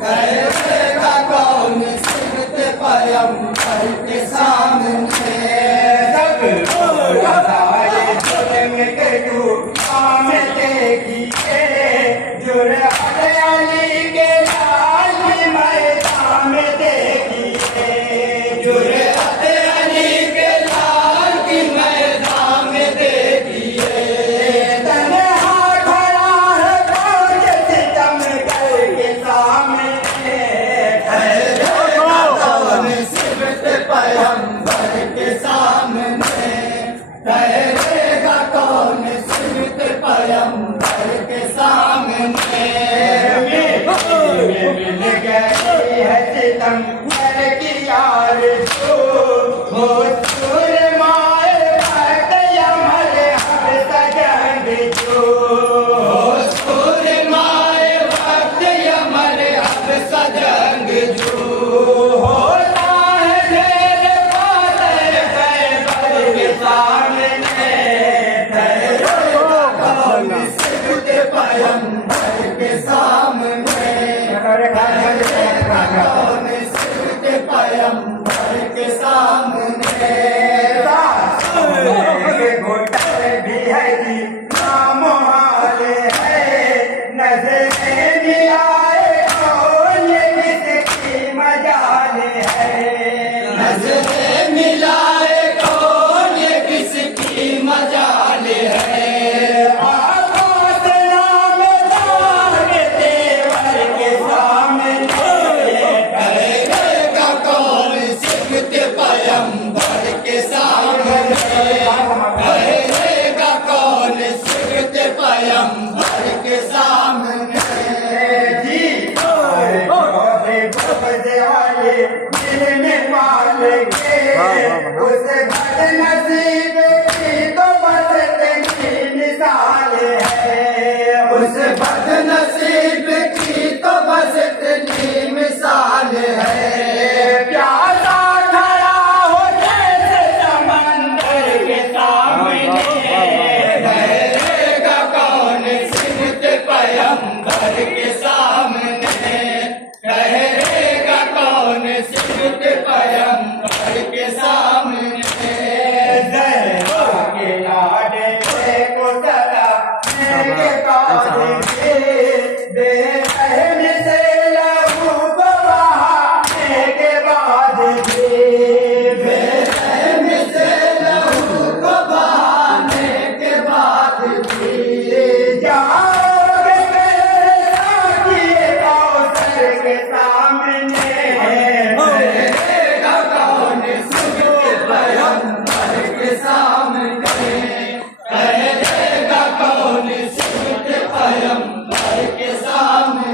रहेगा कौन सिमत पैगंबर के सामने सब जुर्म के गुनाह देखिए जुर्म अली के लाल की मैदान देखिए जुर्म अली के लाल की मैदान देखिए तन्हा खड़ा है फौज सितम के सामने रहेगा कौन सिमत पैगंबर के सामने रहेगा कौन सिमत पैगंबर के सामने मिल गई है सितम की यार जो हो सुरमाए भक्त यमल हर सजग जो हो सुरमाए भक्त यमल हर सजग जो होता है ढेर बातें खैबर के सामने रहेगा कौन सिमत पैगंबर के सामने रहेगा कौन सिमत पैगंबर के सामने घोटल भी है जी नाम हाल है नजरे मिलाए कौन किसकी मजाल है नजरे मिलाए कौन किसकी मजाल है आकाश नाम दाग तेवर के सामने रहेगा कौन सिमत पैगंबर के सामने रहेगा कौन सिमत पैगंबर के सामने जी वाले दिल में पाल के उस बद नसीब की तो बस तेरी मिसाल है उस बद नसीब की तो बस तेरी मिसाल है प्यासा खड़ा हो जैसे समंदर के सामने रहेगा कौन सिमत पैगंबर के सामने रहेगा कौन सिमत पैगंबर के सामने ज़हरा के लाडे को सदा के पास दे रहम से लहू को बहाने के बाद दे रहम से लहू को बहाने के बाद दे जाओगे मेरे साकिए कौसर के सामने रहेगा कौन सिमत पैगंबर के सामने रहेगा कौन सिमत पैगंबर के सामने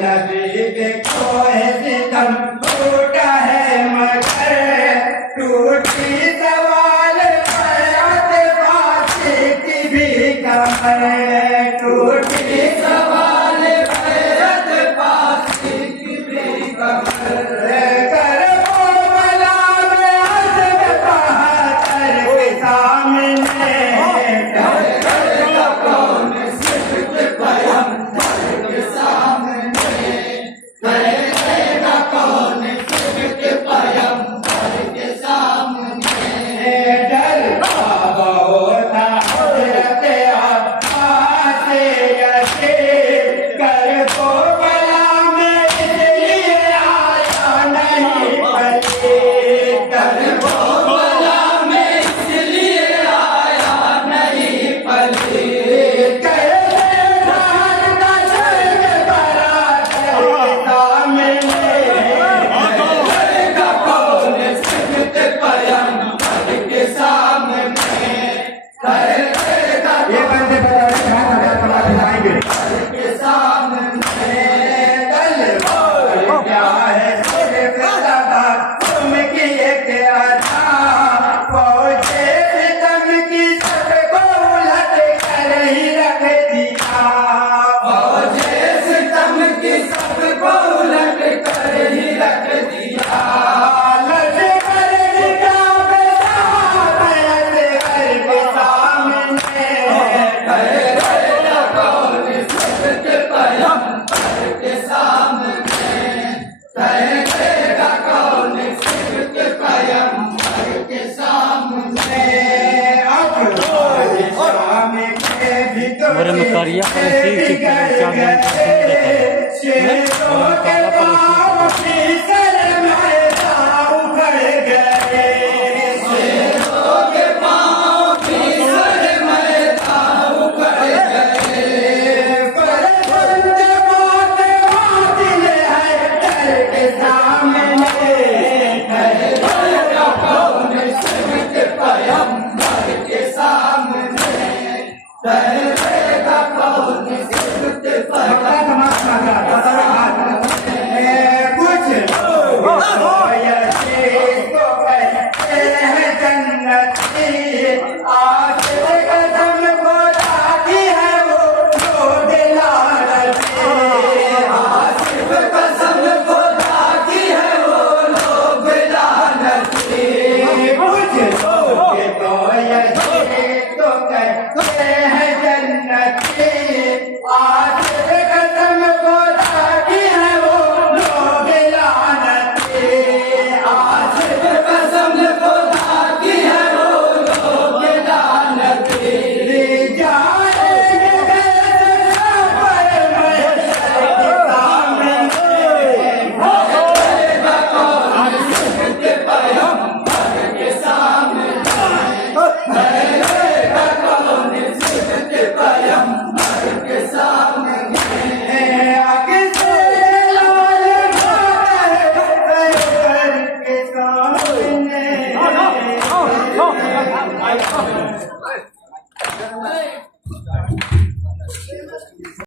नबी के कोहे सितम टूटा है मगर टूटी सवाल हयात फांसी की भी कमर टूटी सवाल हयात फांसी की भी कमर कर वो बला में अज़म बहादुर के सामने रहेगा कौन सिमत पैगंबर के सामने रहेगा कौन सिमत पैगंबर के सामने डर बाबा होता हज़रत अब्बास से यसे कर वो बला में इसलिए आया नहीं पले कर वो बला में इसलिए आया नहीं पले कैसे ढाल का शर्ग बरातर के सामने रहेगा कौन सिमत पैगंबर के सामने रहेगा ये बंदे के सामने तलवार क्या है सिर्फ सदा तुम किए के अदा फौजे सितम की सबको उलट कर ही रख दिया फौजे सितम की सबको उलट कर ही रख दिया लश्कर का बेदाग है के सामने रहेगा कौन करिया पर सीख के चांदन शेरों के पाँव की सर में दाव उखड़ गए, शेरों के पाँव की सर में दाव उखड़ गए। पर बंदे बात बातिल है डर के सामने, कौन सिमट पैगंबर के सामने, डरेगा कौन सिमट कुछ को कहते हैं जन्नती, आखिर कसम खुदा की है वो लोग लानती, आखिर कसम खुदा की है वो लोग लानती। कुछ लोग तो यही तो कहते हैं जन्नती,